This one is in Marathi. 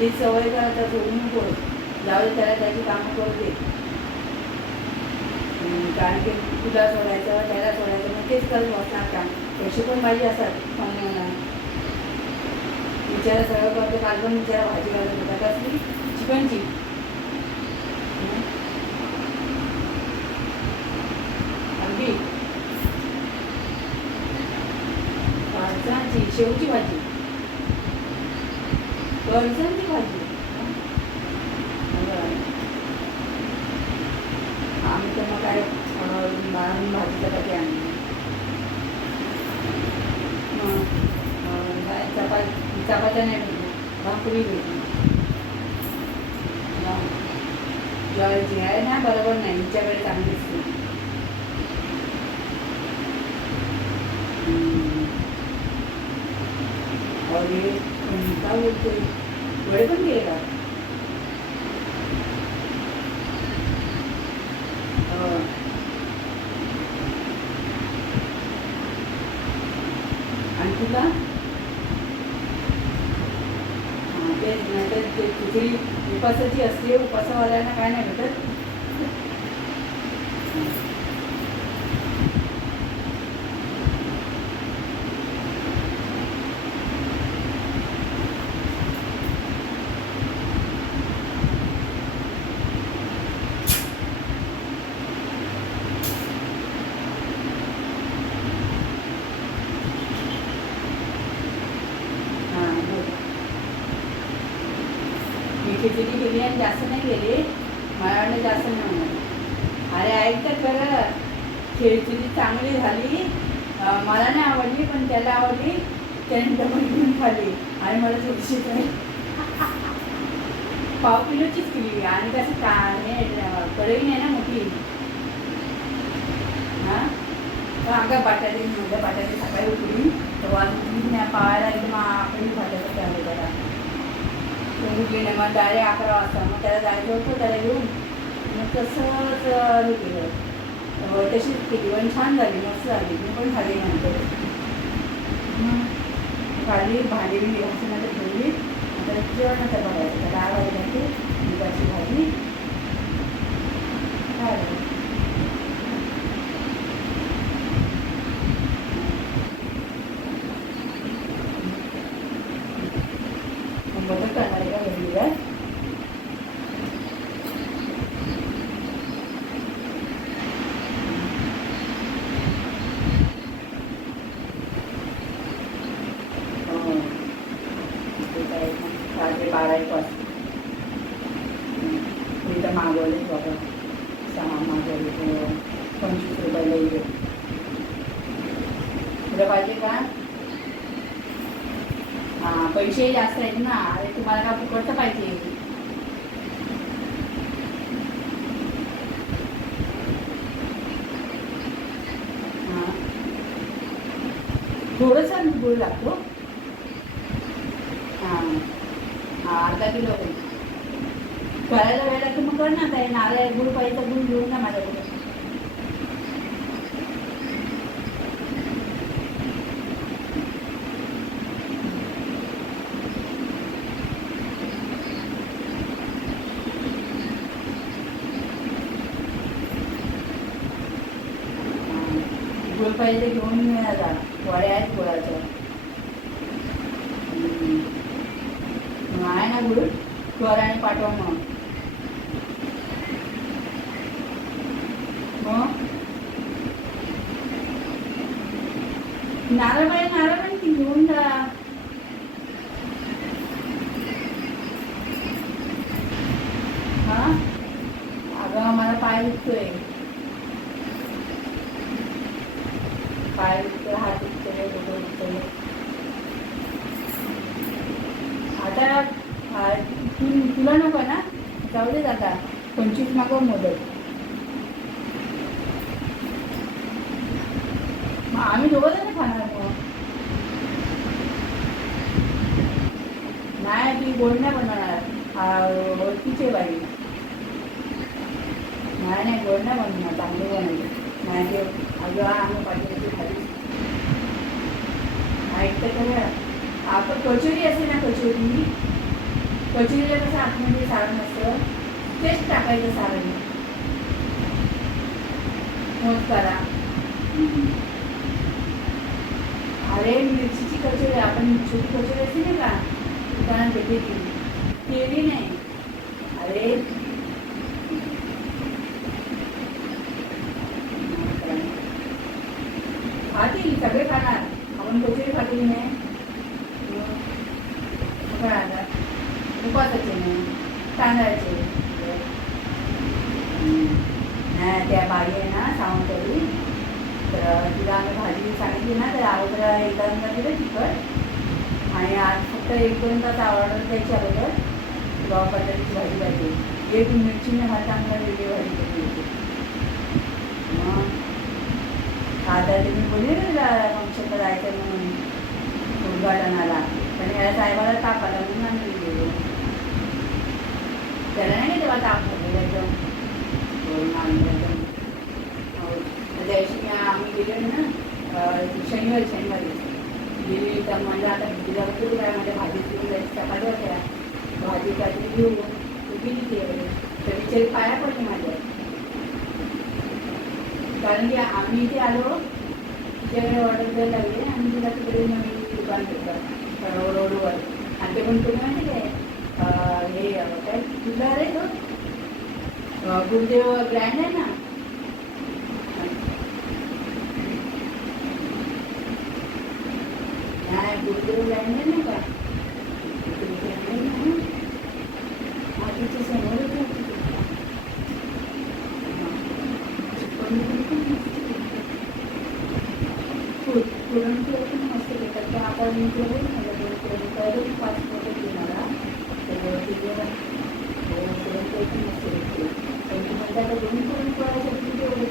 ती सवय करायचा सोडून नको जाऊ त्याला त्याची कामं करू दे. कारण की तुला सोडायचं त्याला सोडायचं मग तेच करत बसणार काम. पैसे पण पाहिजे असतात खाऊन. विचारा सगळं करतो. काल पण विचारा भाजी घालत होता कसली चिकनची. अगदी फणसाची शेवची भाजी फणसांची भाजी. आम्ही तर मग काय भाजी चपाती आणली. चपात्या नाही भेटली भाकरी भेटली. ज्वारीची आहे ना बरोबर नाही हिच्याकडे चांगली असते. अरे काय बोलतोय वडे पण गेले का? आणि तुला तेच नाही तर खिचडी उपासाची असते. उपासावाल्यांना काय नाही भेटत. खिचडी केली आणि जास्त नाही केली. मला वाटलं जास्त नाही होणार. अरे ऐक तर खरं खिचडी चांगली झाली. मला नाही आवडली पण त्याला आवडली. त्याने डबल घेऊन खाल्ली आणि मला थोडीशी पाव किलोचीच केली. आणि कसं का हे कढई नाही ना मोठी. हां तर अगं बटाटे म्हटलं बटाटे सकाळी उठली तेव्हा पावायला एकदम आपण बटाटे त्याला जरा उठली नाही. मग डायरेक्ट 11 वाजता मग त्याला जायचं होतं त्याला घेऊन मग तसंच हे केलं. तशीच केली पण छान झाली मस्त झाली. मी पण खाली नंतर खाली भाजी मी घासूनंतर ठेवली. आता जेवणाचं बघायचं डाळ भाजी मुगाची भाजी काय बदल करणार आहे का वेगवेगळ्या. रात्री 12-1 वाजता मी तर मागवले बाबा. सामान मागवले 25 रुपयाला येईल. तुला पाहिजे का? हां पैसे जास्त आहेत ना. अरे तुम्हाला का फुकटचं पाहिजे. हां थोडंसं गुळ लागतो. हां हां अर्धा किलो करायला वेळ लागतो मग कर ना. काय नारळ गुळ पाहिजे गुळ घेऊन ना माझ्याकडे. गुळ पाहिजे घेऊन मिळाला. वड्या आहेत गुळाच्या. आहे ना गुळ कर आणि पाठव मग. नारळ पाहिजे नारळ पण ती घेऊन जा. हां अगं मला पाय दुखतोय. पाय दुखतोय हात दुखतोय डोकं दुखतोय. आता तुला नको ना जाऊ देत आता 25 मागव मोदक. मग आम्ही दोघं जण खाणार. मग नाही ती गोड नाही बनवणार. ओळखीचे बाई नाही गोड नाही बनवणार. चांगली बनवली नाही ते अगं आम्ही पाहिजे खाली ऐकतं खरं. आपण कचोरी असे ना कचोरी कचोरीला कसं आतमध्ये सारण असतं तेच टाकायचं सारण मोज करा. अरे मिरचीची कचोरी आपण छोटी कचोरी असते नाही का दुकानात भेटली केली नाही. अरे खातील सगळे खाणार आपण कचोरी खातील नाही काय उपासाचे नाही तांदळाचे. नाही त्या बाई आहे ना सावंतवाडी तर तिला आम्ही भाजी सांगितली ना तर अगोदर एकदा दिलं तिखट आणि आज फक्त 1-2 तास ऑर्डर द्यायची अगोदर गाव बटाट्याची भाजी पाहिजे एक मिरचीने हा चांगला वेगळी भाजी केली होती. मग आता ते मी बोलले ना फंक्शनला जायचं म्हणून उद्घाटनाला पण याला साहेबाला ताप आला म्हणून आम्ही गेलो. त्याला नाही तेव्हा ताप होतो एकदम त्या दिवशी आम्ही गेलो ना शनिवारी गेली तर म्हणजे आता तिला कुठे काय म्हणजे भाजी घेऊन जायची चपात्या होत्या भाजी काहीतरी घेऊन गेली ते तर बिचारी पाया पडली माझ्या कारण की आम्ही इथे आलो तिच्याकडे ऑर्डर द्यायला लागले आणि तिला तिकडे नवीन दुकान घेतलं रोडवर आणि ते पण तुम्ही माहिती काय हे काय तुला रे तो गुरुदेव ब्रँड आहे ना नाही गुरुदेव ब्रँड आहे ना का तिच्या समोरच पुरणपोळी पण मस्त देतात तर आता मी केलं पुरणपोळी 5 रुपये देणारा तर तिथे पुरणपोळी पण मस्त देते पण तुम्हाला आता 2 पुरणपोळ्यासाठी एवढं